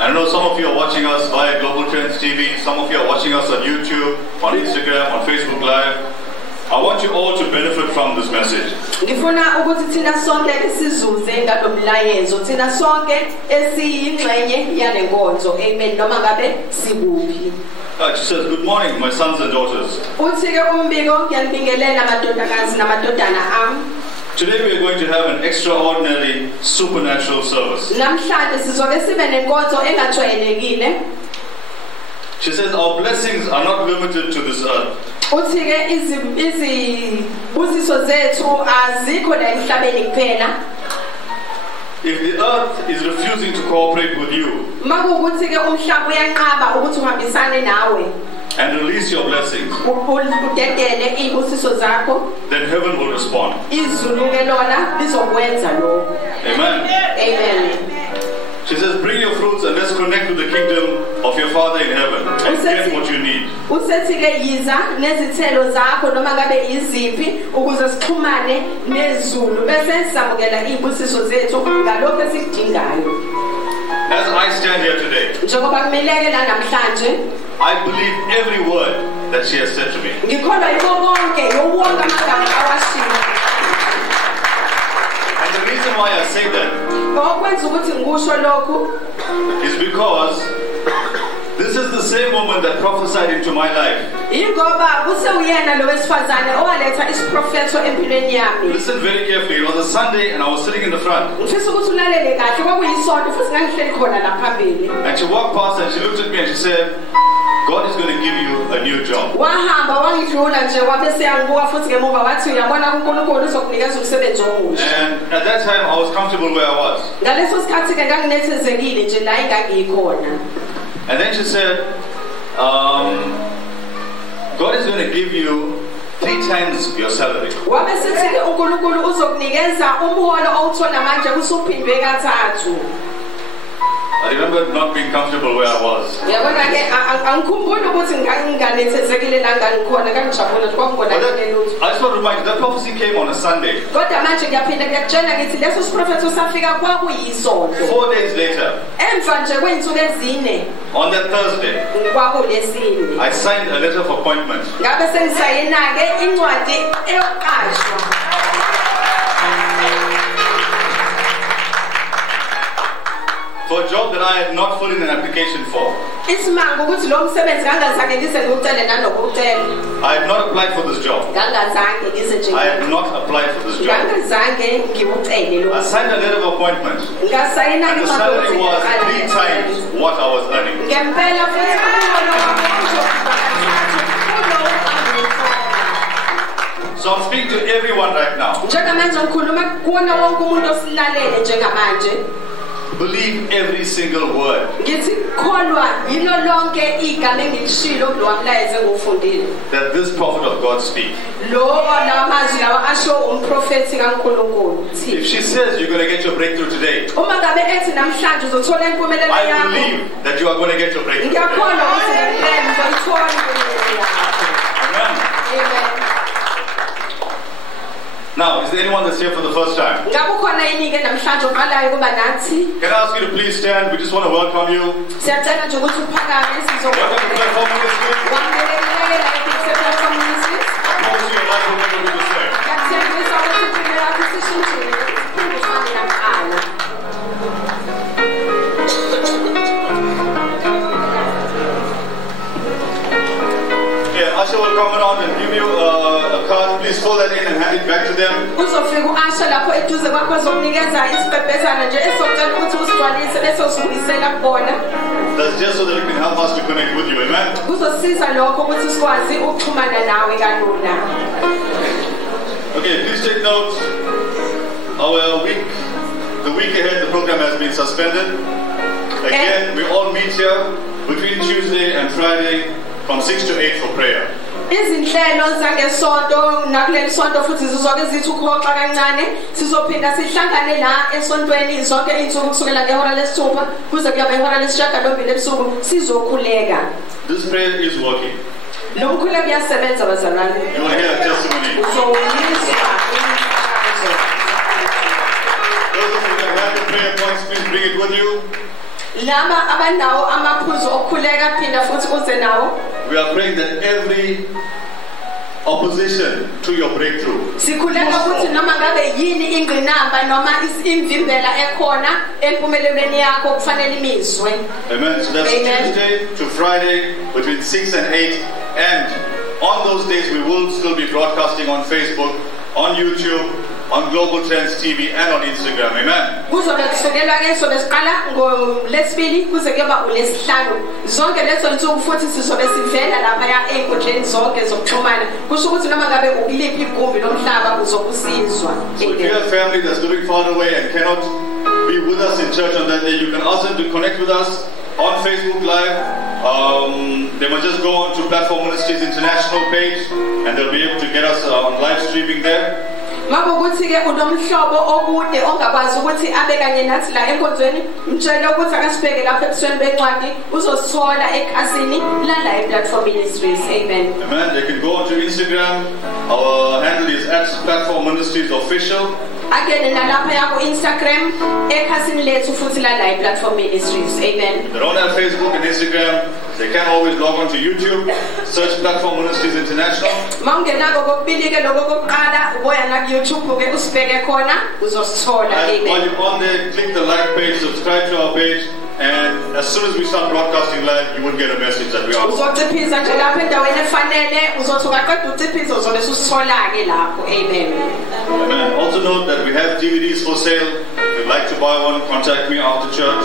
I know some of you are watching us via Global Trends TV, some of you are watching us on YouTube, on Instagram, on Facebook Live. I want you all to benefit from this message. It says, good morning, my sons and daughters. Today we are going to have an extraordinary supernatural service. She says our blessings are not limited to this earth. If the earth is refusing to cooperate with you and release your blessings, then heaven will respond. Amen. Amen. She says, bring your fruits and let's connect with the kingdom of your Father in heaven and get what you need. As I stand here today, I believe every word that she has said to me. And the reason why I say that is because this is the same woman that prophesied into my life. Listen very carefully. It was a Sunday and I was sitting in the front. And she walked past and she looked at me and she said, God is going to give you a new job. And at that time I was comfortable where I was. And then she said, God is going to give you 3 times your salary. I remember not being comfortable where I was. I just want to remind you, that prophecy came on a Sunday. 4 days later, on that Thursday, I signed a letter of appointment. For a job that I had not put in an application for. I had not applied for this job. I had not applied for this job. I signed a letter of appointment. And the salary was 3 times what I was earning. So I'm speaking to everyone right now. Believe every single word. That this prophet of God speaks. If she says you're going to get your breakthrough today, I believe that you are going to get your breakthrough today. Amen. Now, is there anyone that's here for the first time? Can I ask you to please stand? We just want to welcome you. Welcome to the platform ministry. Opposed to your life will never be the same. Yeah, Usher will come around and give you a card. Please fold that in and hand it back to them. That's just so that it can help us to connect with you. Amen. Okay, please take note. The week ahead, the program has been suspended. Again, we all meet here between Tuesday and Friday from 6 to 8 for prayer. Izinhlelo zangesonto nakuleli sonto futhi zizoke zithi ukhoxa kancane sizophinda sihlangane la esontweni zonke izinsuku kusukela ngehora lesithupha kuze kuyaba ihora lesishiyagalombili ebusuku sizokhuleka. This prayer is working. Lo mkhuleko uyasebenza bazalwane. You will hear a testimony. Uzowizwa. Those of you that have the prayer points, please bring it with you. Lama abanawo amaphuzu okukhuleka phinda futhi uze nawo. We are praying that every opposition to your breakthrough. Sikhuleka ukuthi noma ngabe yini ingqinamba noma imvimbela ekhona empumelelweni yakho kufanele imizwe. Amen. So that's Tuesday to Friday between 6 and 8, and on those days we will still be broadcasting on Facebook, on YouTube, on Global Trends TV and on Instagram. Amen. So if you have family that's living far away and cannot be with us in church on that day, you can ask them to connect with us on Facebook Live. They must just go on to Platform Ministries International page and they'll be able to get us on live streaming there. Amen. They can go on to Instagram. Our handle is @Platform Ministries Official. Again, Instagram, Platform Ministries. Amen. If they don't have Facebook and Instagram, they can always log on to YouTube, search Platform Ministries International. And while you're on there, click the like page, subscribe to our page, and as soon as we start broadcasting live, you will get a message that we are. Amen. Amen. Also note that we have DVDs for sale. If you'd like to buy one, contact me after church.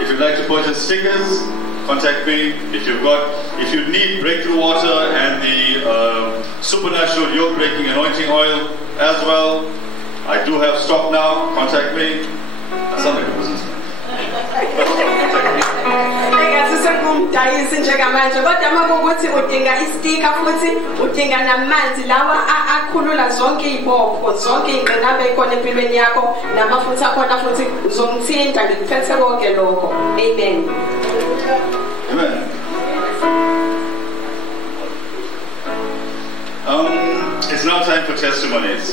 If you'd like to purchase stickers, contact me. If you need breakthrough water and the supernatural yoke breaking anointing oil as well, I do have stock now. Contact me. That sounds like a businessman. Amen. It's now time for testimonies.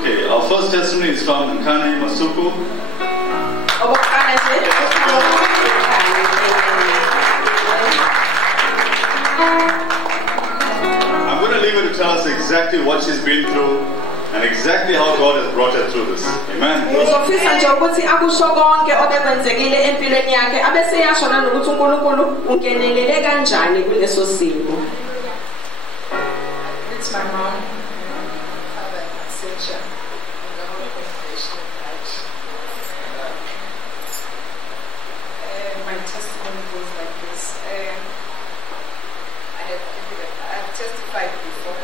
Okay, our first testimony is from Nkani Masuku. I'm going to leave her to tell us exactly what she's been through and exactly how God has brought her through this. Amen. It's my mom, father, Secha, and the whole congregation of light. My testimony goes like this. I've testified before.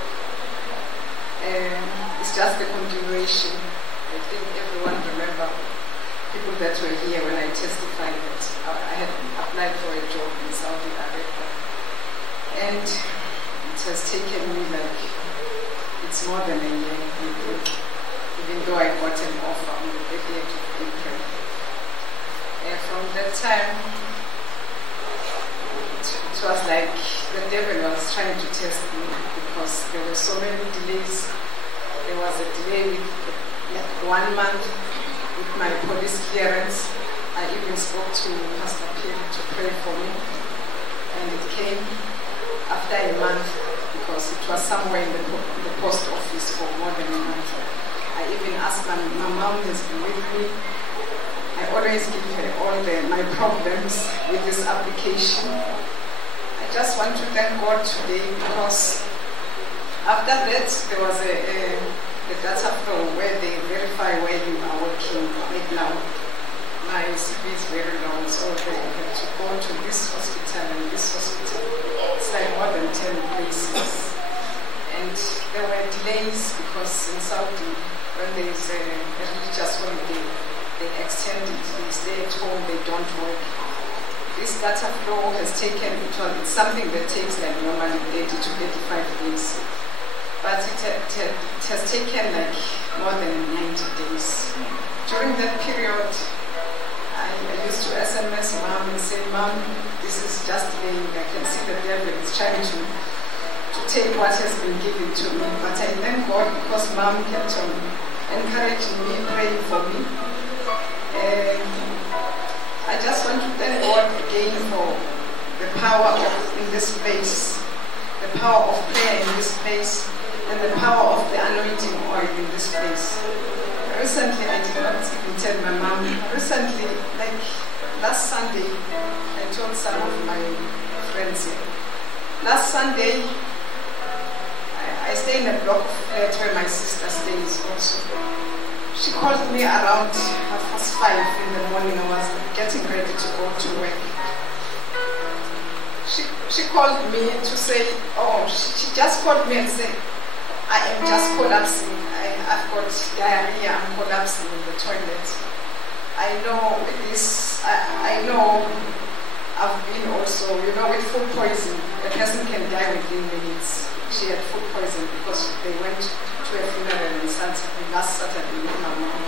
It's just the continuation. I think everyone remember people that were here when I testified that I had applied for a job in Saudi Arabia. And it has taken me it's more than a year, even though I got an offer on the 30th of April. And from that time, it was like the devil was trying to test me because there were so many delays. There was a delay with 1 month with my police clearance. I even spoke to Pastor Pierre to pray for me, and it came after a month because it was somewhere in the post office for more than a month. I even asked my mom has been with me. I always give her all my problems with this application. I just want to thank God today because after that there was a data flow where they verify where you are working right now. My CV is very long, so they have to go to this hospital and this hospital. It's like more than 10 places. And there were delays because in Saudi, when there is a religious holiday, they extend it, they stay at home, they don't work. This data flow has taken, it's something that takes like normally 30 to 35 days. But it has taken like more than 90 days. During that period, I used to SMS Mom and say, Mom, this is just delaying. I can see the devil is trying to take what has been given to me. But I thank God because Mom kept on encouraging me, praying for me. And I just want to thank God again for the power in this place, the power of prayer in this place, and the power of the anointing oil in this place. recently, I did not even tell my mom. Recently, like last Sunday, I told some of my friends here. Last Sunday, I stay in a block flat where my sister stays also. She called me around 5:30 in the morning. I was getting ready to go to work. She called me to say, she just called me and said, I am just collapsing. I've got diarrhea, I'm collapsing in the toilet. I know with this, I know I've been also, with food poisoning, a person can die within minutes. She had food poisoning because they went to a funeral last Saturday with my mom.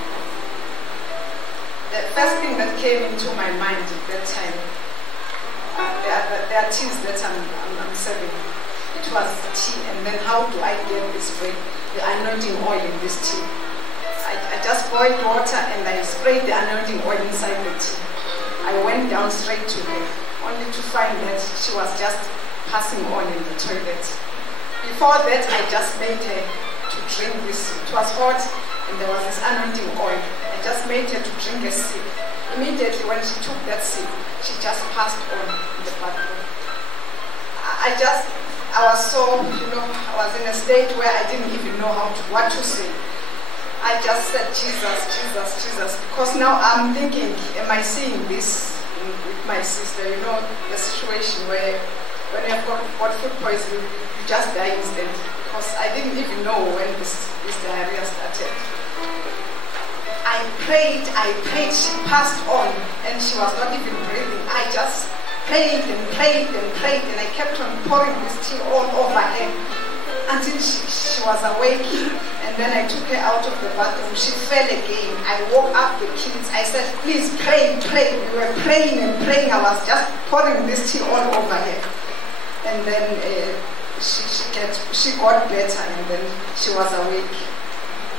The first thing that came into my mind at that time, there are teas that I'm serving. It was tea, and then how do I get this bread, the anointing oil in this tea? I just boiled water and I sprayed the anointing oil inside the tea. I went down straight to her, only to find that she was just passing on in the toilet. Before that, I just made her to drink this. It was hot and there was this anointing oil. I just made her to drink a sip. Immediately when she took that sip, she just passed on in the bathroom. I was so, I was in a state where I didn't even know what to say. I just said, Jesus, Jesus, Jesus, because now I'm thinking, am I seeing this with my sister? The situation where when you have got food poisoning, you just die instantly, because I didn't even know when this diarrhea started. I prayed, she passed on, and she was not even breathing. I just prayed and prayed and prayed, and I kept on pouring this tea all over her until she was awake. And then I took her out of the bathroom. She fell again. I woke up the kids. I said, please pray, pray. We were praying and praying. I was just pouring this tea all over her. And then she got better, and then she was awake.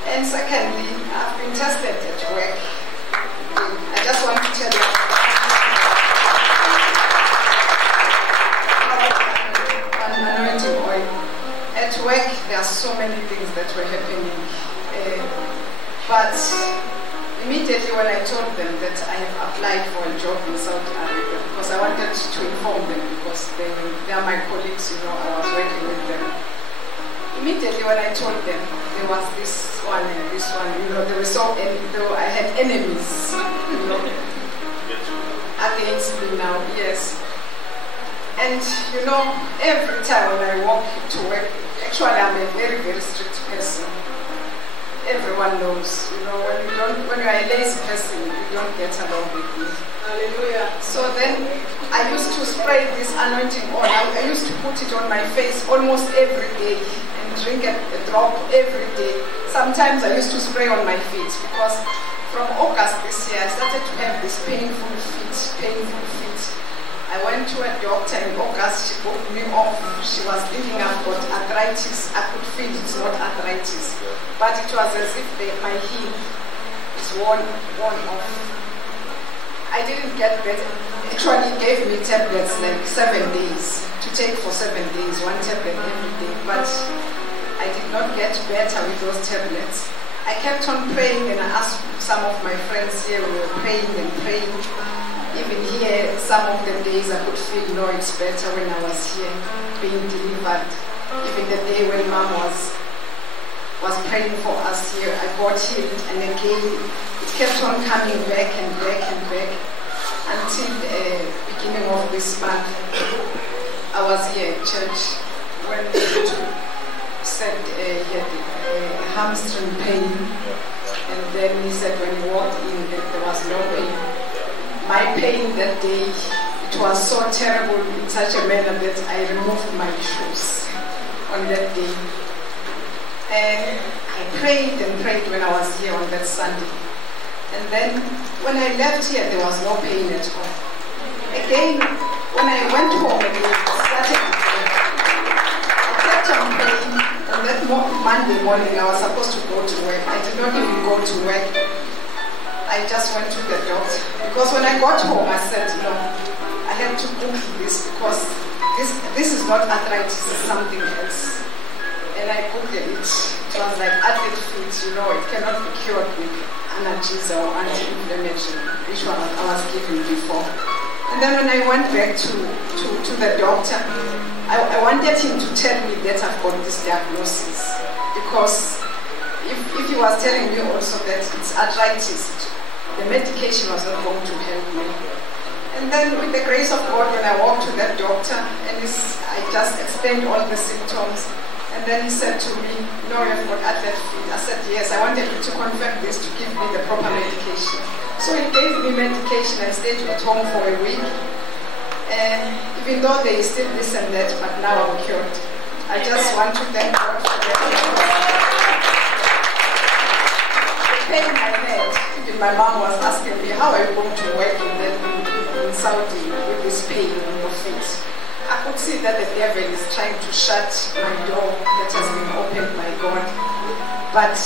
And secondly, I've been tested at work. I just want to tell you anointing oil. At work, there are so many things that were happening. But immediately when I told them that I have applied for a job in Saudi Arabia, because I wanted to inform them, because they are my colleagues, I was working with them. Immediately when I told them, there was this one and this one, there were though I had enemies, against me now, yes. And every time when I walk to work, actually I'm a very, very strict person. Everyone knows, when you are a lazy person, you don't get along with me. Hallelujah. So then I used to spray this anointing oil. I used to put it on my face almost every day and drink a drop every day. Sometimes I used to spray on my feet, because from August this year I started to have this painful feet. I went to a doctor in August. She booked me off. She was thinking I've got arthritis. I could feel it's not arthritis, but it was as if my heel is worn off. I didn't get better. Actually, he gave me tablets like 7 days to take for 7 days, one tablet every day. But I did not get better with those tablets. I kept on praying, and I asked some of my friends here. We were praying and praying. Even here, some of the days I could feel, it's better when I was here, being delivered. Even the day when Mom was praying for us here, I got healed, and again, it kept on coming back and back and back, until the beginning of this month. I was here at church when the doctor said he had a hamstring pain, and then he said when he walked in that there was no pain. My pain that day, it was so terrible in such a manner that I removed my shoes on that day. And I prayed and prayed when I was here on that Sunday. And then when I left here, there was no pain at all. Again, when I went home again, I started to pray. I kept on praying, and that Monday morning I was supposed to go to work. I did not even go to work. I just went to the doctor, because when I got home I said, I had to Google this, because this is not arthritis, it's something else. And I Googled it. It It was like athlete feet, you know, it cannot be cured with analgesia or anti-inflammatory, which I was given before. And then when I went back to the doctor, I wanted him to tell me that I've got this diagnosis, because if he was telling me also that it's arthritis, the medication was not going to help me. And then with the grace of God, when I walked to that doctor, and I just explained all the symptoms, and then he said to me, "No, you've got athlete feet." I said, "Yes, I wanted you to confirm this to give me the proper medication." So he gave me medication. I stayed at home for a week. And even though there is still this and that, but now I'm cured. I just want to thank God for that. The pain I had, even my mom was asking me, "How are you going to work in Saudi with this pain in your feet?" I could see that the devil is trying to shut my door that has been opened by God, but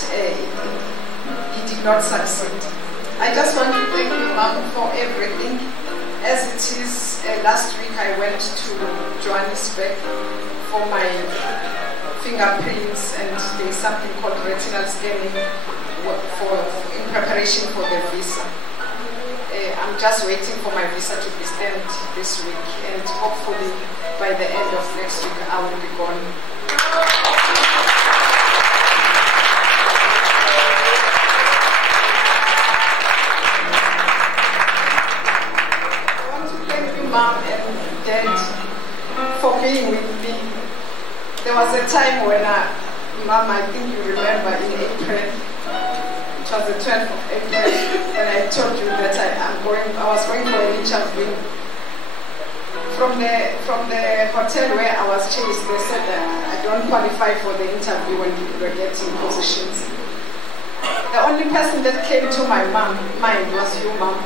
he did not succeed. I just want to thank you, Mom, for everything. As it is, last week I went to Johannesburg for my fingerprints, and there's something called retinal scanning in preparation for the visa. I'm just waiting for my visa to be stamped this week, and hopefully by the end of next week I will be gone. I want to thank you, Mom and Dad, for being with me. There was a time when Mom, I think you remember, in April, it was the 12th of April, when I told you that I was going for an interview. From the hotel where I was chased, they said that I don't qualify for the interview when we were getting positions. The only person that came to my mind was you, Mom.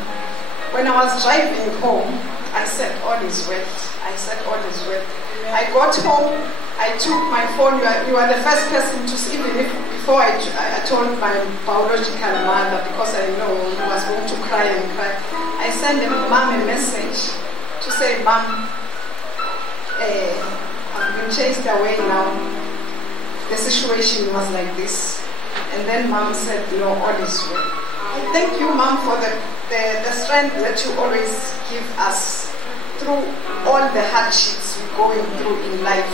When I was driving home, I said, "All is well." I said, "All is well." I got home, I took my phone. You are the first person to see, even before I told my biological mother, because I know he was going to cry and cry. I sent Mom a message to say, "Mom, I've been chased away now. The situation was like this." And then Mom said, "No, all is well." I thank you, Mom, for the strength that you always give us through all the hardships we're going through in life.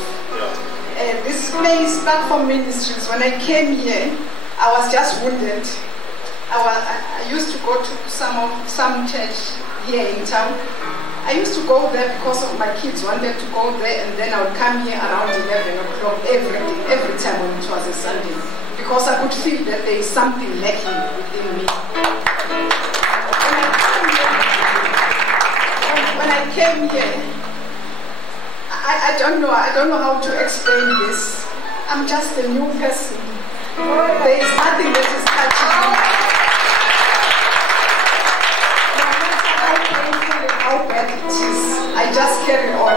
This place, Platform Ministries, when I came here, I was just wounded. I used to go to some church here in town. I used to go there because of my kids wanted to go there, and then I would come here around 11 o'clock every time when it was a Sunday, because I could feel that there is something lacking within me. When I came here, I don't know how to explain this. I'm just a new person. There is nothing that is touching me. No matter how painful and how bad it is, I just carry on.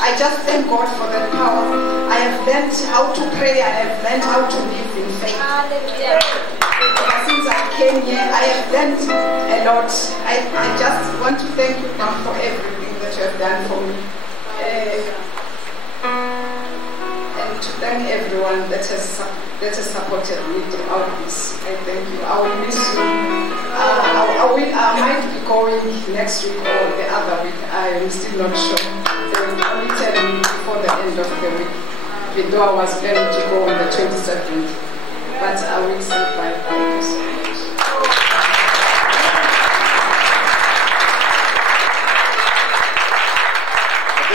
I just thank God for that power. I have learned how to pray. I have learned how to live in faith. Since I came here, I have learned a lot. I just want to thank you, Mom, for everything that you have done for me. And to thank everyone that has supported me throughout this. I thank you. I will miss you. I might be going next week or the other week. I am still not sure. They will only tell me before the end of the week, even though I was planning to go on the 22nd. But I will say bye. Thank you so much.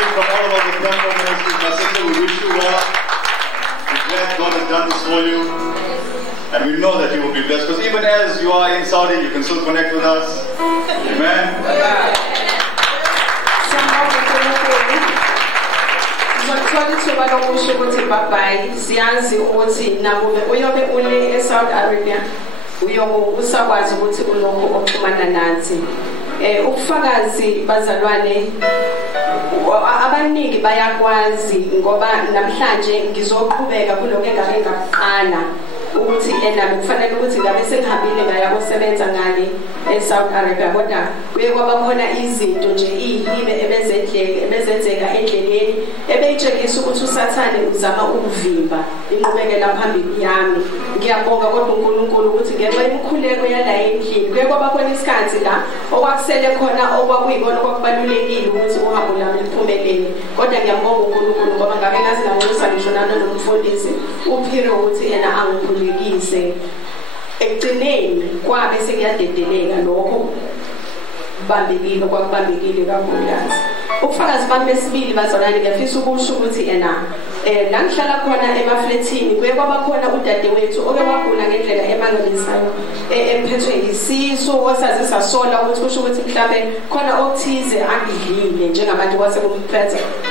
From all of us at Platform Ministries, my sister, we wish you well. We're glad God has done this for you. And we know that you will be blessed. Because even as you are in Saudi, you can still connect with us. Amen. Saudi Arabia. Usakwazi ukuthi ulokho oxhumana nathi ubufakazi bazalwane abaningi bayakwazi ngoba namhlanje ngizoqhubeka kuloko engake ngakuqala ukuthi nami kufanele ukuthi ngabe sengihambile ngaya kosebenza ngale eSouth Arabia kodwa kuye kwaba khona izinto nje ihibe ebezenzeka endleleni ebeyitshengisa ukuthi uSathane uzama ukuvimba inqubekela phambili yami. Ngiyabonga kodwa uNkulunkulu ukuthi ngenxa yemikhuleko yala endlini kuye kwaba khona isikhathi la okwakusele khona okwakuyikona okwakubalulekile ukuthi uhambo lami liphumelele. Kodwa ngiyabonga uNkulunkulu ngoba ngabe ngazi namusa ngisho nomfundisi uphire ukuthi yena angikhulekise. Ekugcineni kwabe sekuyadedeleka lokho kubambekile kwakubambekile kakhulukazi. Ubufakazi bami besibili bazalwane ngiyafisa ukusho ukuthi la ngihlala khona emafletini kuye kwaba khona udadewethu oke wagula ngendlela emangalisayo ephethwe yisisu osazisa sola ukuthi kusho ukuthi mhlambe khona okuthize akudlile njengabantu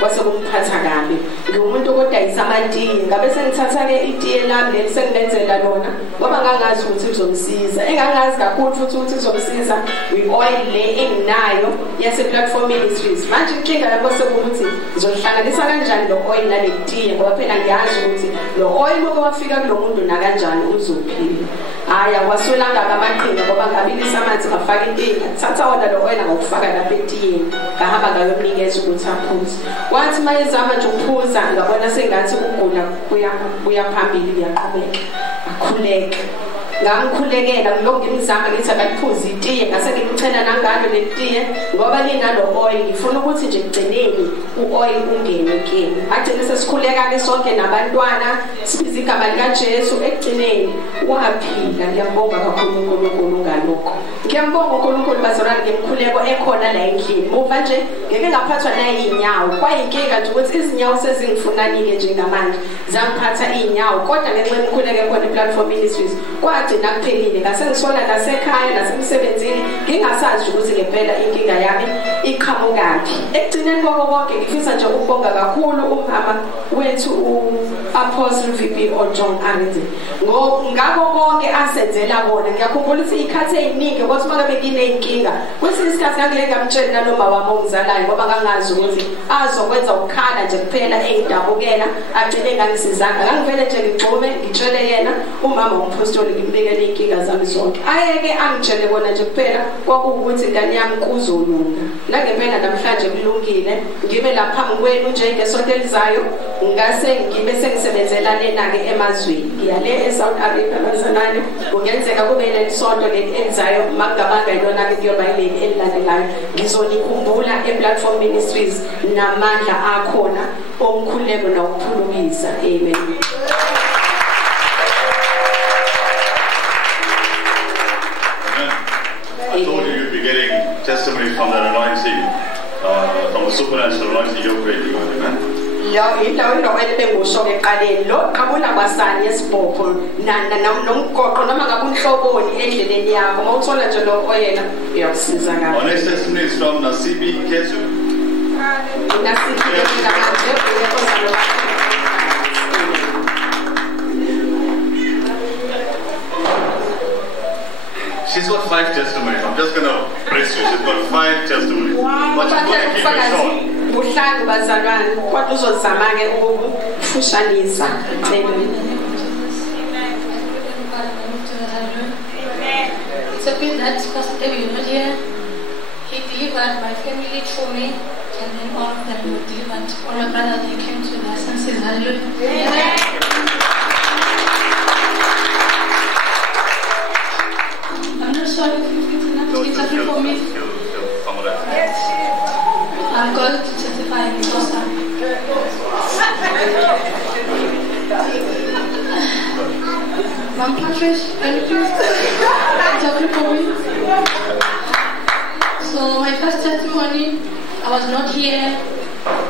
kwasekumphatha kabi. Ngiwumuntu odayisa amatiye ngabe sengithatha-ke itiye lami leli sengibenzela lona ngoba ngangazi ukuthi kuzomsiza engangazi kakhulu futhi ukuthi kuzomsiza i-oil le enginayo yase-Platform Ministries. Manje inkinga lapho sekuwukuthi ngizohlanganisa kanjani lo oil nale tiye ngoba phela ngiyazi ukuthi lo oil uma wafika kulo muntu nakanjani uzophila. Hayi akwaswelanga amaqhinga ngoba ngabilisa amanzi ngafaka itiye thatha wona lo oil ngokufaka lapha etiyeni ngahamba ngayomnikeza ukuthi aphuze. Wathi mayezama nje ukuphuza ngabona sengathi ukugula kuya phambili kuyaqhubeka akhuleka. Ngamkhulekela ngiloko ngimzama ngithi akaphuze itiye ngase ngimchela nangalo letiye ngoba linalo oil ngifuna ukuthi nje egcineni uoil ungene kini. Agcine sesikhuleka-ke sonke nabantwana sibiza igama likaJesu ekugcineni waphila. Ngiyambonga kakhulu uNkulunkulu ngalokho. Ngiyambonga uNkulunkulu bazalwane ngemkhuleko ekhona la endlini. Muva nje ngeke ngaphathwa nayinyawo kwayinkinga nje ukuthi izinyawo sezingifunanike njengamanje zangiphatha inyawo kodwa ngenxa yemkhuleko ekhona ePlatform Ministries kwagcina kuphelile. Ngase ngisola nasekhaya nasemsebenzini ngingasazi ukuthi ngempela inkinga yami iqhamukaphi. Ekugcineni kwako konke ngifisa nje ukubonga kakhulu umama wethu u-Apostle VP John Arendse ngako konke asenzela kona. Ngiyakhumbula ukuthi ikhathi eziningi kodwa uma ngabe ngineyinkinga kwesinye isikhathi ngangile ngamtshela naloma wami ongizalayo ngoba ngangazi ukuthi azokwenza ukukhala nje kuphela engidabukela agcine ngangisizanga. Ngangivele nje ngigxume ngitshele yena umama womphostoli ngimbekele inkinga zami zonke ayeke angitshele kona nje kuphela kwakuwukuthi ngane yami kuzolunga. La ngempela namhlanje kulungile ngibe lapha kwenu nje ngesonto elizayo ngase ngibe sengisebenzela lena-ke emazweni ngiyale eSouth Arabia bazalwane. Kungenzeka kube leli sonto leli elizayo makungabanga yilona-ke kuyoba yileli elilandelayo ngizonikhumbula ePlatform Ministries namandla akhona omkhuleko nawukuphulukisa. Amen. I told you you'd be getting testimony from that anointing, from the supernatural anointing you're creating on. Amen. Into ebengusho eqaleni lo qabula basani esibhopho nomgoqo noma ngabe unhloboni endleleni yakho mawuthola nje lo oyela uyakusiza kahle. Our next testimony is from Nasibi Ketu. She's got 5 testimonies. I'm just going to praise you. She's got 5 testimonies. But she's going to keep it short. Buhlanu bazalwane kodwa uzozama-ke ukufushanisa. It's a bit that Pastor David was not here. He delivered my family through me, and then all of them were delivered. All my brothers, they came to their senses. Hallelujah. I'm not sure if it's enough. It's okay for me. I'm going to testify in this also. Mom Patrice, and please, it's okay for me. So my first testimony, I was not here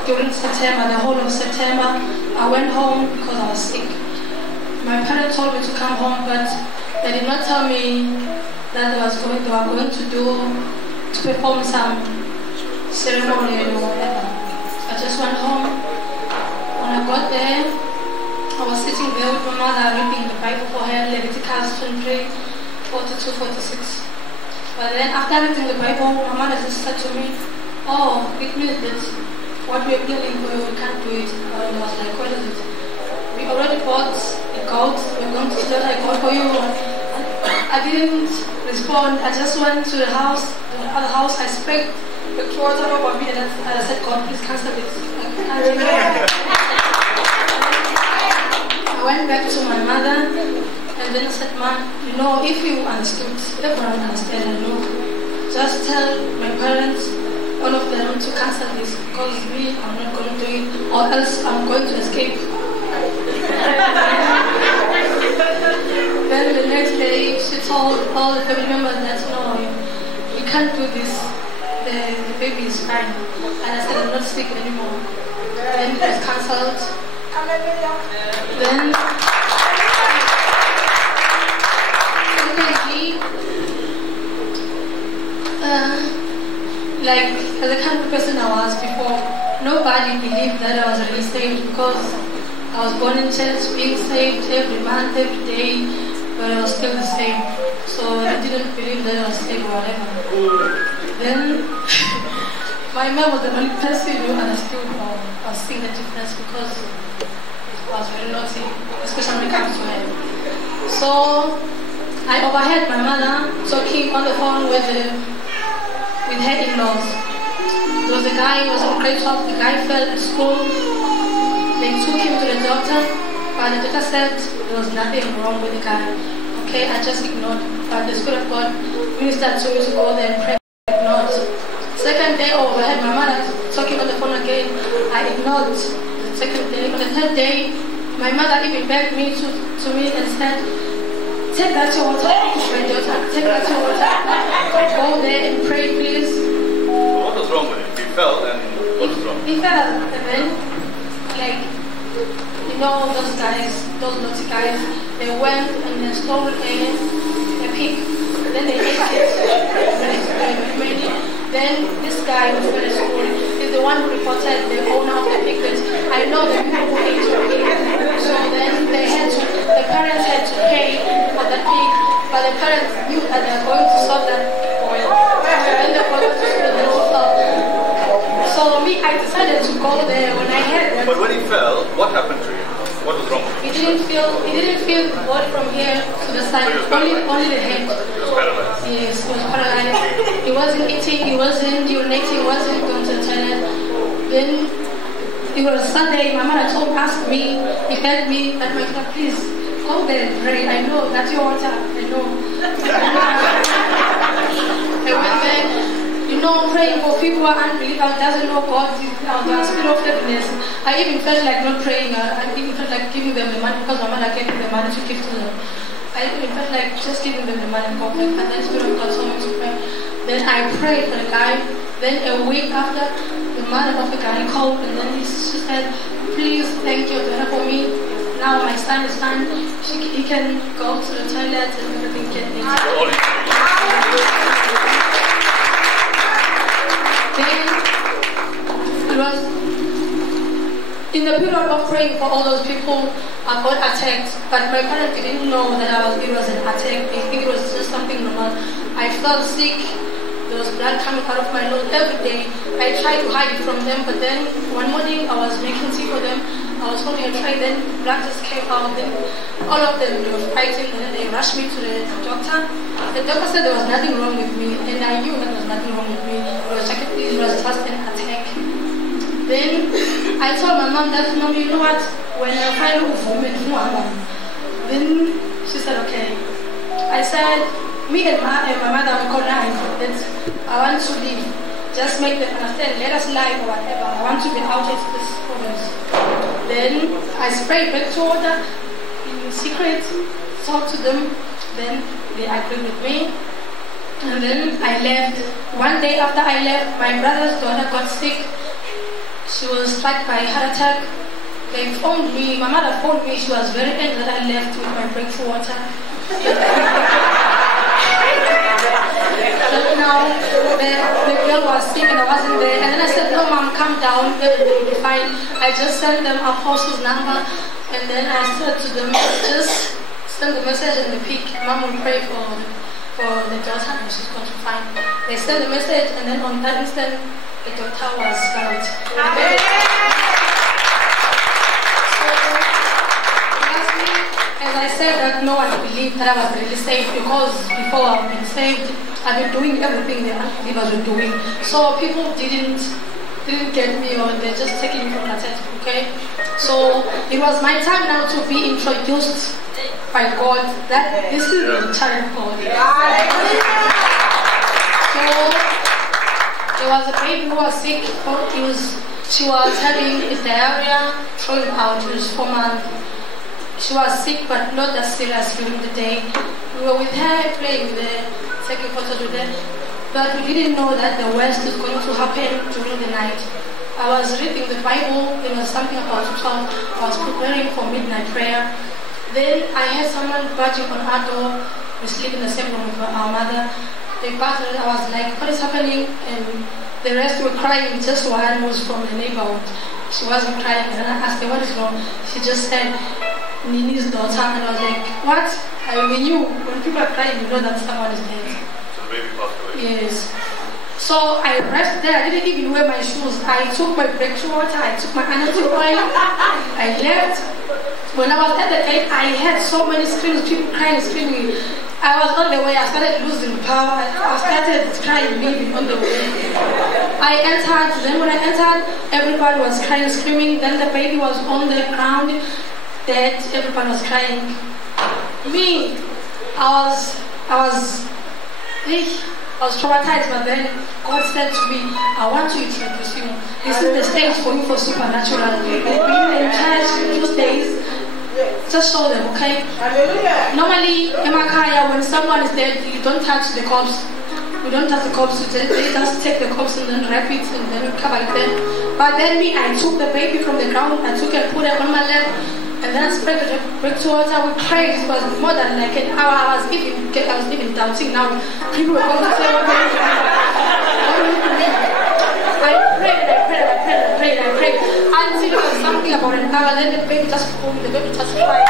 during September, the whole of September. I went home because I was sick. My parents told me to come home, but they did not tell me that they were going to perform some ceremony or whatever. I just went home. When I got there, I was sitting there with my mother reading the Bible for her, Leviticus 23, 42, 46. But then after reading the Bible, my mother just said to me, "Oh, it means that what we are dealing with, we can't do it." And I was like, "What is it?" "We already bought a goat. We're going to slaughter a goat for you." I didn't respond. I just went to the house, the other house. I sprayed the water over me, and I said, God, please cancel this. I went back to my mother, and then I said, Ma, you know, if you understood, everyone understands, I know. Just tell my parents, all of them, to cancel this, because me, I'm not going to do it, or else I'm going to escape. Then the next day, she told all the family members that, no, you can't do this. The baby is fine. And I said, I'm not sick anymore. Then it was cancelled. Then, like the kind of person I was before, nobody believed that I was really saved, because I was born in church, being saved every month, every day, but I was still the same. So I didn't believe that I was saved or whatever. Then my mom was the only person who understood or seeing the difference, because I was very naughty, especially when it comes to her. So I overheard my mother talking on the phone with her in-laws. There was a guy who was in grade 12, the guy fell at school. They took him to the doctor, but the doctor said there was nothing wrong with the guy. Okay, I just ignored, but the Spirit of God ministered to me to go there and pray. I ignored. Second day, I overheard my mother talking on the phone again. I ignored. The second day, on the third day, my mother even begged me to me and said, take that to water, my daughter, take that to water. Go there and pray, please. What was wrong with him? He fell, and what was wrong? He fell, and then, like, you know, those guys, those naughty guys, they went and they stole a pig. Then they ate it. Then this guy who fell at school is the one who reported the owner of the pig. I know the people who ate the pig. So then the parents had to pay for that pig, but the parents knew that they were going to solve that oil. Then they were going to solve the oil. So me, I decided to go there when I heard that. But when he fell, what happened to him? What was wrong with him? He didn't feel the body from here to the side, so only the head. He was paralyzed. Yes, he was paralyzed. He wasn't eating, he wasn't urinating, he wasn't going to the toilet. Then it was Sunday, my mother asked me, he fed me, that my God, please, go there and pray. I know that's your water, I know. I went there, you know, praying for people who are unbelievers, doesn't know God, the spirit of heaviness. I even felt like not praying, I even felt like giving them the money, because my mother gave me the money to give to them. I even felt like just giving them the money, and then the Spirit of God told me to pray. Then I prayed for the guy. Then a week after, the mother of the guy called, and then she said, please, thank you for me. Now my son is fine. He can go to the toilet and everything can be. Then it was in the period of praying for all those people, I got attacked, but my parents didn't know that it was an attack. They think it was just something normal. I felt sick. There was blood coming out of my nose every day. I tried to hide it from them, but then one morning I was making tea for them. I was holding a tray, then blood just came out. Then all of them, they were fighting, and then they rushed me to the doctor. The doctor said there was nothing wrong with me, and I knew that there was nothing wrong with me. It was just an attack. Then I told my mom that, Mom, you know what? When I find out then she said, okay. I said, me and my mother will collide. That I want to leave. Just make them understand. Let us lie or whatever. I want to be out of this province. Then I sprayed back to water in secret, talked to them. Then they agreed with me. And then I left. One day after I left, my brother's daughter got sick. She was struck by a heart attack. They phoned me. My mother phoned me. She was very angry that I left with my breakthrough water. So now the girl was sick and I wasn't there. And then I said, no, Mom, calm down. Everything will be fine. I just sent them Apostle's number. And then I said to them, just send the message and the pic. Mom will pray for the daughter and she's going to be fine. They sent the message and then on that instant, the daughter was found. As I said that no one believed that I was really safe, because before I've been saved. I've been doing everything the unbelievers were doing. So people didn't get me, or they're just taking me for granted, okay? So it was my time now to be introduced by God that this is the child of God. So there was a baby who was sick. She was having diarrhea, throwing out. She was 4 months. She was sick, but not that serious during the day. We were with her, playing with her, taking photos with her. But we didn't know that the worst is going to happen during the night. I was reading the Bible. There was something about 12. I was preparing for midnight prayer. Then I heard someone barging on our door. We sleep in the same room with our mother. They barged. I was like, what is happening? And the rest were crying. Just one was from the neighborhood. She wasn't crying. And I asked her, what is wrong? She just said, Nini's daughter. And I was like, what? I knew when people are crying, you know that someone is dead. Yes. So I rested there. I didn't even wear my shoes. I took my breakthrough water. I took my anointing oil. I left. When I was at the gate, I heard so many screams, people crying, screaming. I was on the way. I started losing power. I started crying, leaving on the way. I entered. Then when I entered, everybody was crying, screaming. Then the baby was on the ground, dead. Everybody was crying. Me, I was traumatized, but then God said to me, I want to introduce you. This is the stage for you for supernatural. Being in church 2 days, just show them, okay? Normally, in Makaya, when someone is dead, you don't touch the corpse. We don't touch the corpse. They just take the corpse and then wrap it and then cover it there. But then me, I took the baby from the ground, I took and put it on my lap. And then I spread the breakthrough water. We prayed. It was more than like an hour. I was even doubting now. People were going to say, I prayed. Until it was something about an hour. Then the baby just boom, the baby just cried.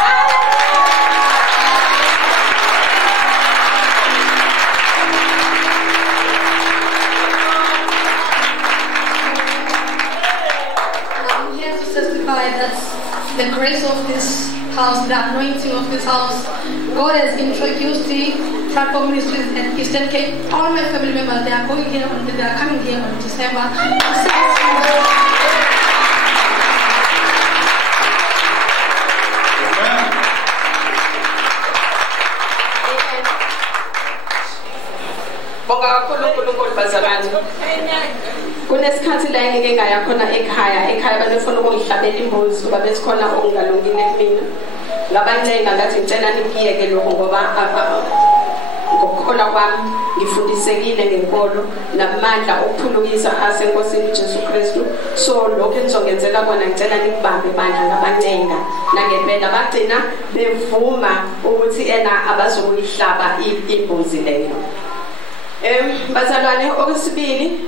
I'm here to testify that the grace of this house, the anointing of this house, God has introduced the platform ministries at Eastern Cape. All my family members, they are coming here on December. Kunesikhathi la ngeke ngaya khona ekhaya banefuna ukungihlabela imbuzi ngoba besikhona okungalungile kumina ngabancenga ngathi ngicela nikiyeke lokho ngoba ngokukhola kwami ngifundisekile ngenkolo namandla okuphulukisa asenkosini Jesu Kristu. So lokho engizongenzela kona ngicela nikubambe bandla ngabancenga nangempela bagcina bevuma ukuthi abazokuyihlaba imbuzi leyo. Bazalwane, okwesibili,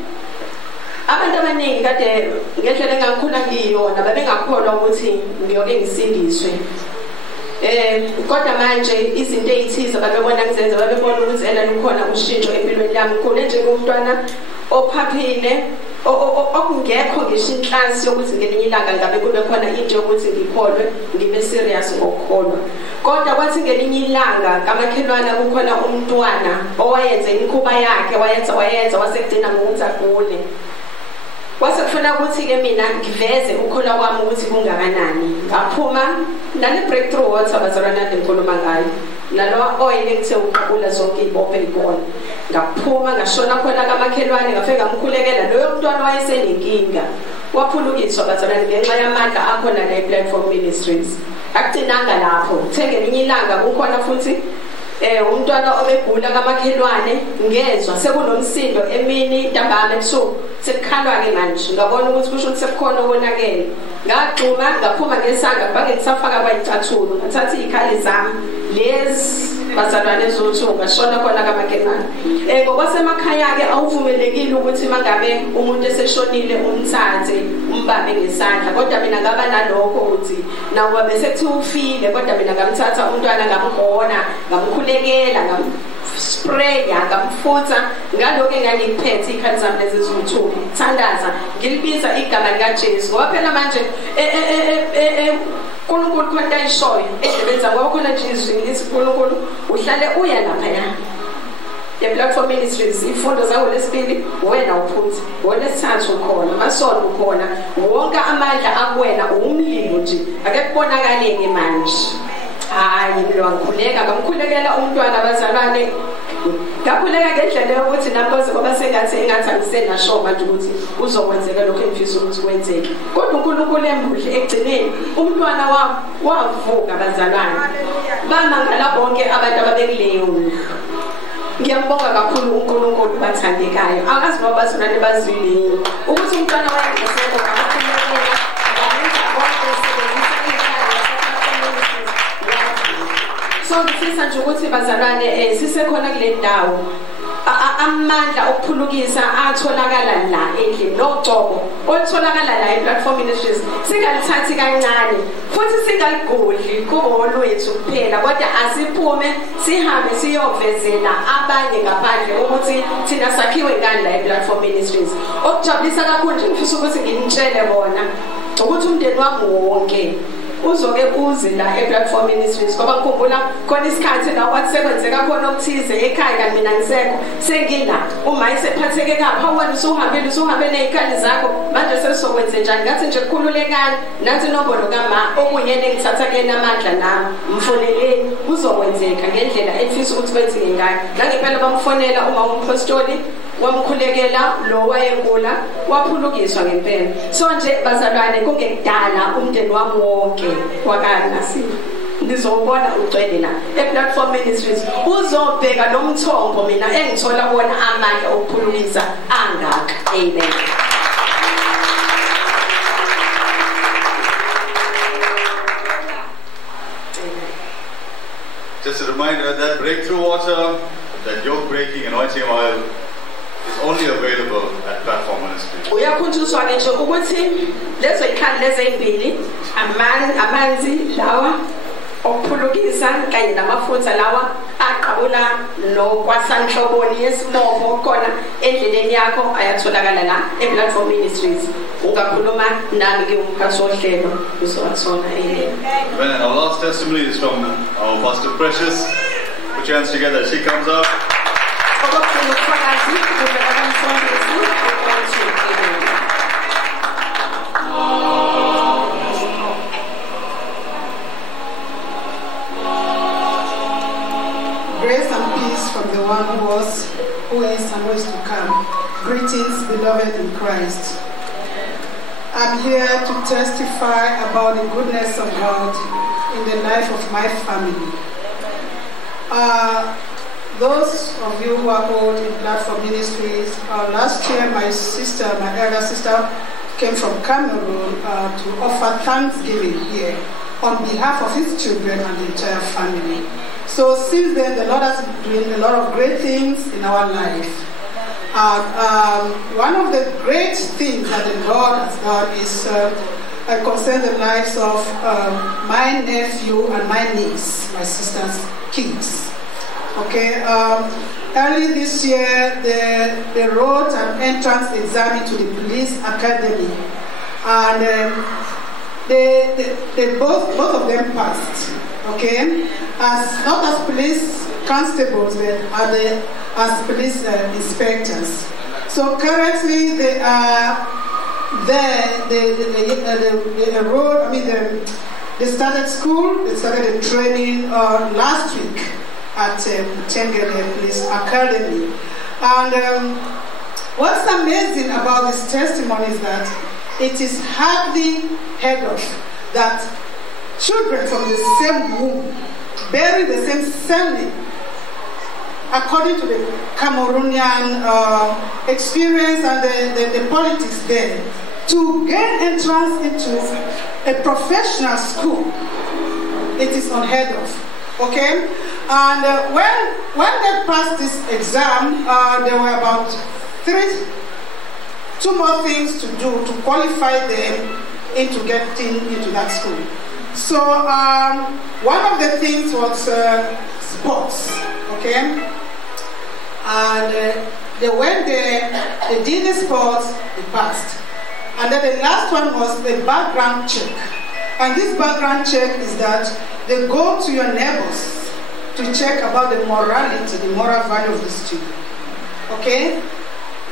abantu abaningi kade ngendlela engakhula ngiyona babengakholwa ukuthi ngiyoke ngisindiswe. Kodwa manje izinto ezithize babebona ngizenza, babebona ukuthi lukhona ushintsho empilweni yami. Khona njengomntwana ophaphile okungekho ngisho inhlansi yokuthi ngelinye ilanga ngabe kube khona into yokuthi ngikholwe, ngibe serious ngokukholwa. Kodwa kwathi ngelinye ilanga kamakhelwana kukhona umntwana owayenza imikhuba yakhe, wayenza wasekugcina ngokuthi agule. Kwase kufuna ukuthi ke mina ngiveze ukukholwa kwami ukuthi kungakanani. Ngaphuma nale breakthrough water bazalwana ngikhuluma ngayo. Nalo oil ekuthe uqhubula zonke izibophe ikona. Ngaphuma ngashona khona kamakhelwane ngafika ngamkhulekela loyo mntwana wayesenenkinga. Waphulukiswa bazalwane ngenxa yamandla akhona la platform ministries. Akugcinanga lapho. Kuthe ngelinye ilanga kukhona futhi umntwana obegula kamakhelwane ngezwe sekunomsindo emini ntambama ebusuku sekukhalwa ke manje ngabona ukuthi kusho ukuthi sekukhona okonakele. Ngagxuma ngaphuma ngesanga bake ngisafaka kwayithathulo ngathatha izikhali zami lezi bazalwane ezothu ngashona khona kamakhelwane. Ngokwasemakhaya ke awuvumelekile ukuthi mangabe umuntu eseshonile umthathe umbambe ngesandla, kodwa mina ngaba nalokho ukuthi nawo bese kuthiwa ufile, kodwa mina ngamthatha umntwana ngamgona ngamkhulekela ngamspraya ngamfutha ngalokho engangiphethe ikhali zami lezi eziwu2 thandaza ngilibiza igama lika Jesu ngoba phela manje uNkulunkulu khona ayishoyo edebeza ngoba khona Jesu ngithi uNkulunkulu uhlale uya lapha ya Platform Ministries, imfundo zawo lesibili wena uphuthi, olesithathu ukhona, amasonto ukhona, wonke amandla akuwena umlilo nje, ake kubonakaleke manje. Hayi lo ngikhuleka ngamkhulekela umntwana abazalwane. Ngakhuleka ngendlela yokuthi nampoze ngoba sengathi engathangisena sho manje ukuthi uzokwenzeka lokho engifisa ukuthi kwenzeke. Kodwa uNkulunkulu emuhle egcineni umntwana wavuka abazalwane. Bamangala bonke abantu ababekuleyo. Ngiyambonga kakhulu uNkulunkulu bathandekayo. Akazi noma bazona bazwile ukuthi umntwana wayengizeko ngakhulekela ngenza bonke sebenzisa ikhaya. So ngifisa nje ukuthi bazalwane sisekhona kule ndawo amandla okuphulukisa atholakala la endlini noGcobo otholakala la ePlatform Ministries singalithathi kancane futhi singaligudli kubolwethu kuphela kodwa asiphume sihambe siyovezela abanye ngaphandle ukuthi thina sakhiwe ngani la ePlatform Ministries. Okujabulisa kakhulu nje ngifisa ukuthi nginitshele bona ukuthi umndeni wami wonke uzoke uze la ePlatform Ministries ngoba ngikhumbula khona isikhathi la wathi sekwenzeka khona okuthize ekhaya kanti mina ngisekho sengila uma isephatheke kapha wena usuhambe nezikhali zakho manje sesizokwenza njani ngathi nje kukhululekani nathi inombolo kama okuyena engithatha kuyena amandla nami mfoneleni kuzokwenzeka ngendlela efisa ukuthi kwenzeke ngayo ngempela bamfonela uma umpostoli wamkhulekela lo wayengula waphulukiswa ngempela. So nje bazalwane kungekudala umndeni wami wonke wakana nizobona ugcwele la ePlatform Ministries uzobheka nomthombo mina engithola wona amandla okuphulukisa angaka. Amen. Just a reminder that breakthrough water, that yoke breaking anointing oil is only available at Platform Ministries. Uyakhunjuzwa nje ukuthi lezo ikhali lezi ezimbili amanzi lawa okuphulukisa kanye namafutha lawa aqabula nokwasanhloboni yesimopho khona endleleni yakho ayatholakala la ePlatform Ministries. Ungakhuluma nami ke umphathi ohlelo uzowathola. Amen. And our last testimony is from our Pastor Precious. Put your hands together as she comes up. Grace and peace from the one who was, who is, and who is to come. Greetings, beloved in Christ. I'm here to testify about the goodness of God in the life of my family. Those of you who are old in Platform Ministries, last year my elder sister, came from Cameroon to offer thanksgiving here on behalf of his children and the entire family. So since then, the Lord has been doing a lot of great things in our life. One of the great things that the Lord has done is concern the lives of my nephew and my niece, my sister's kids. Okay, early this year, they wrote an entrance exam into the police academy, and they both of them passed. Okay, not as police constables, but as police inspectors. So currently, they are there. They enrolled. I mean, they started school. They started the training last week at Tengele Police Academy. And what's amazing about this testimony is that it is hardly heard of that children from the same womb, bearing the same surname, according to the Cameroonian experience and the politics there, to gain entrance into a professional school, it is unheard of. Okay? And when they passed this exam, there were about two more things to do to qualify them into getting into that school. So one of the things was sports, okay? And they went there, they did the sports, they passed. And then the last one was the background check. And this background check is that they go to your neighbors to check about the morality, the moral value of these children. Okay?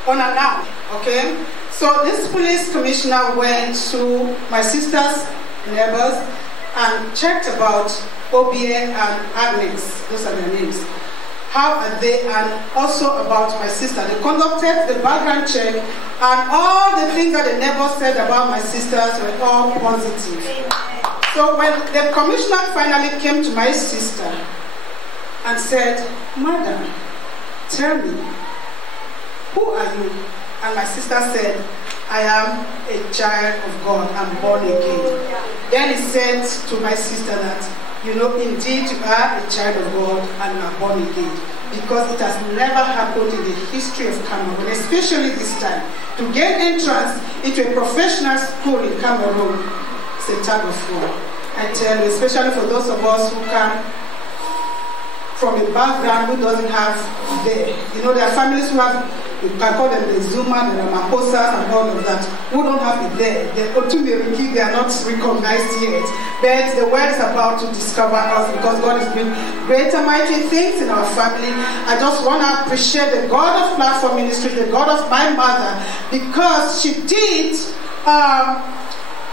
On and now. Okay? So this police commissioner went to my sister's neighbors and checked about Obie and Agnes. Those are their names. How are they? And also about my sister. They conducted the background check, and all the things that the neighbors said about my sisters were all positive. So when the commissioner finally came to my sister and said, "Madam, tell me, who are you?" And my sister said, "I am a child of God. I'm born again." Then he said to my sister that, "You know, indeed you are a child of God and you are born again." Because it has never happened in the history of Cameroon, especially this time. To gain entrance into a professional school in Cameroon is a tug of war. I tell you, especially for those of us who come from a background who doesn't have there. You know, there are families who have, you can call them the Zuma, the Ramaphosa, and all of that, who don't have it there. The Otumeriki, they are not recognized yet. But the world is about to discover us because God is doing great and mighty things in our family. I just want to appreciate the God of Platform Ministries, the God of my mother, because she did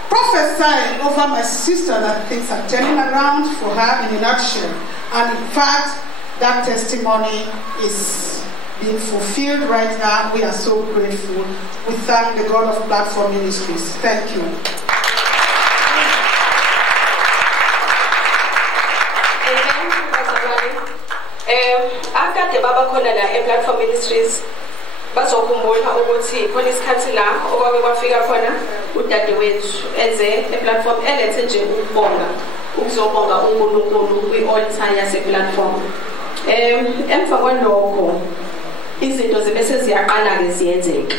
prophesy over my sister that things are turning around for her in a nutshell. And in fact, that testimony is being fulfilled right now. We are so grateful. We thank the God of Platform Ministries. Thank you. After the Baba Konana and Platform Ministries, bazokhumbula ukuthi khona isikhathi la okwake kwafika khona udadewethu eze eplatform elethe nje ukubonga ukuzobonga uNkulunkulu kwi-altar yase-platform. Emva kwalokho izinto zibese ziyaqala ke ziyenzeka.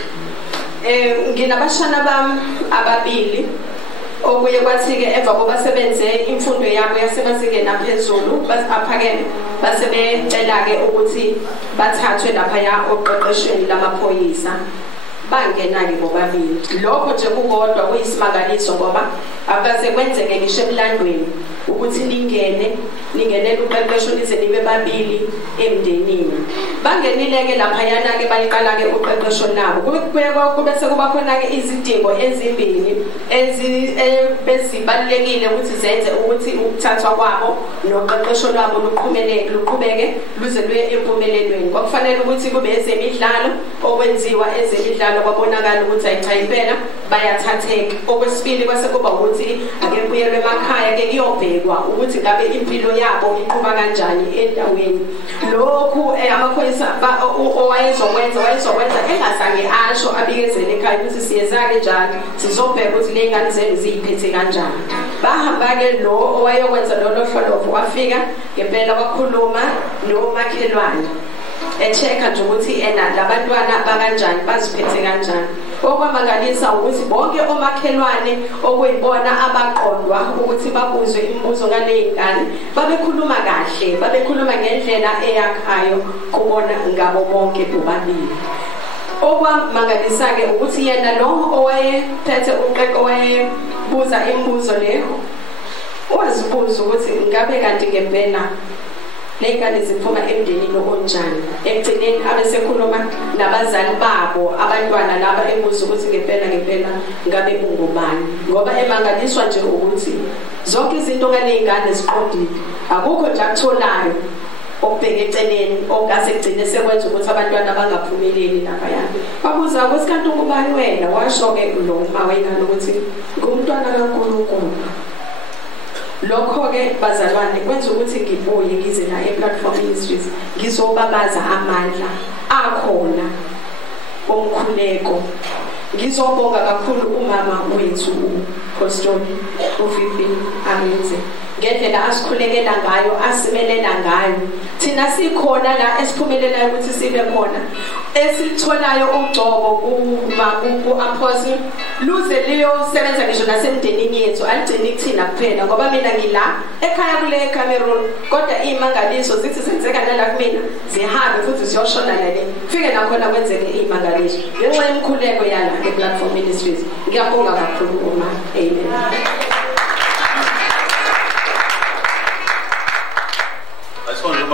Nginabashana bami ababili okuye kwathi ke emva kokuba sebenze imfundo yabo yasemazingeni aphezulu aphakeme basebecela ke ukuthi bathathwe lapha ya oqeqeshweni lamaphoyisa bangena ke bobabili. Lokho nje kukodwa kuyisimangaliso ngoba akaze kwenzeke ngisho emlandweni ukuthi ningenele uqeqesho nize nibe babili emndenini. Bangenile ke lapha yana ke bayiqala ke uqeqesho nabo kubese kuba khona ke izidingo ezimbili bezibalekile ukuthi zenze ukuthi ukuthathwa kwabo noqeqesho lwabo luqhubeke luze luye empumelelweni. Kwakufanele ukuthi kube ezemidlalo okwenziwa ezemidlalo kwabonakala ukuthi ayicha impela bayathatheka. Okwesibili kwase kuba ukuthi ake kuyelwe emakhaya ke kuyobhekwa ukuthi ngabe impilo yabo iqhubeka kanjani endaweni. Lokhu amaphoyisa wayezokwenza engazange asho abikezele ekhaya ukuthi siyezake njalo sizobheka ukuthi le ngane zenu ziyiphethe kanjani. Bahamba ke lo owayokwenza lolo hlolo wafika ngempela wakhuluma nomakhelwane echecka nje ukuthi labantwana bakanjani baziphethe kanjani. Okwamangalisa ukuthi bonke omakhelwane okuyibona abaqondwa ukuthi babuzwe imibuzo ngale ngane babekhuluma kahle, babekhuluma ngendlela eyakhayo kubona ngabo bonke bobabili. Okwamangalisa ke ukuthi yena lo owayephethe uqeqo wayebuza imibuzo leyo wazibuza ukuthi ngabe kanti ngempela le ngane ziphuma emndenini onjani. Ekugcineni abesekhuluma nabazali babo abantwana laba ebuza ukuthi ngempela ngabe ungubani, ngoba emangaliswa nje ukuthi zonke izinto ngale ngane ziqondile, akukho nje akutholayo okubheka eceleni okase kugcine sekwenza ukuthi abantwana bangaphumeleli lapha yana. Babuza ukuthi kanti ungubani wena? Washo ke lo uma wengane ukuthi ngumntwana kaNkulunkulu. Lokho ke bazalwane kwenza ukuthi ngibuye ngize la ePlatform Ministries ngizobabaza amandla akhona omkhuleko. Ngizobonga kakhulu umama wethu uPastor uFifi Amenze ngendlela asikhulekela ngayo, asimelela ngayo. Thina sikhona la esiphumelelayo ukuthi sibe khona, esitholayo ugcobo ku-apostle luze liyosebenza ngisho nasemndenini yethu, aligcini kuthina kuphela ngoba mina ngila ekhaya kule Cameroon, kodwa imangaliso zithi senzeka nala kumina zihambe futhi ziyoshona nale kufike nakhona kwenzeke imangaliso ngenxa yemkhuleko yala ePlatform Ministries. Ngiyabonga kakhulu uma. Amen. I just want to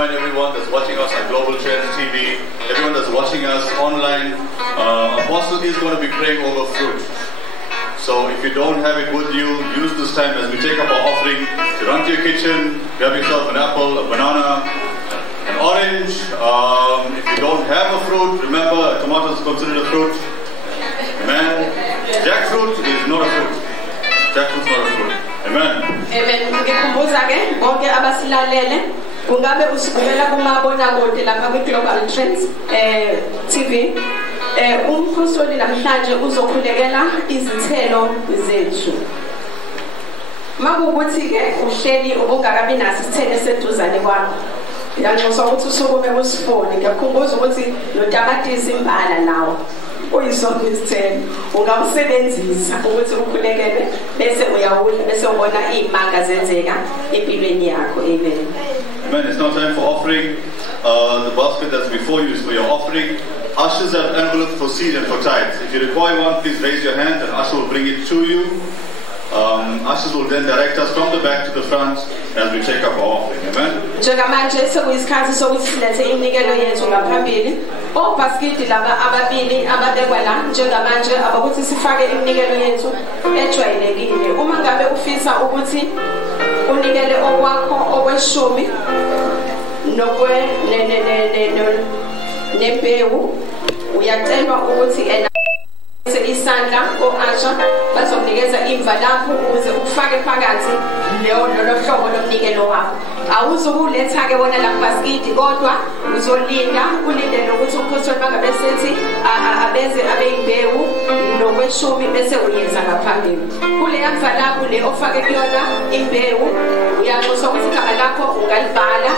Global Trends TV, everyone that's watching us online, Apostle is going to be praying over fruit. So if you don't have it with you, use this time as we take up our offering to run to your kitchen, grab yourself an apple, a banana, an orange. If you don't have a fruit, remember tomato is considered a fruit. Amen. Jackfruit is not a fruit. Jackfruit is not a fruit. Amen. Amen. Ngikhumbuza ke bonke abasilalele kungabe usibukela kumabonakude lapha kwi-Global Trends TV. Umphostoli namhlanje uzokhulekela izithelo zethu. Makuwukuthi ke uhleli ubungakabi naso isithelo eseduzane kwakho. Ngiyanxusa ukuthi usukume usifone. Ngiyakhumbuza ukuthi notamatisi imbala nawo uyisonke isithelo ungawusebenzisa ukuthi ukhulekele bese uyawudla bese ubona imanga zenzeka empilweni yakho. Amen. Amen. It's now time for offering. The basket that's before you is for your offering. Ushers have envelopes for seed and for tithes. If you require one, please raise your hand and usher will bring it to you. Ushers will then direct us from the back to the front as we take up our offering. Amen. Njengamanje sekuyisikhathi sokuthi silethe iminikelo yethu ngaphambili. Obhaskidi laba ababili ababekwa la njengamanje abakuthi sifake iminikelo yethu ejwayelekile. Uma ngabe ufisa ukuthi unikele okwakho okweshumi nembewu uyacelwa ukuthi isandla o-Asha bazokunikeza imva lapho ukuze ufake phakathi lolo hlobo lomnikelo wakho. Awuzukuletha-ke wona la bhaskidi kodwa uzolinda ulindele ukuthi umphostoli bangabe sethi abeze abeyimbewu nokweshumi bese uyenza ngaphambili. Kuleya mva lapho le ofake kuyona imbewu uyanxusa ukuthi igama lakho ungalibhala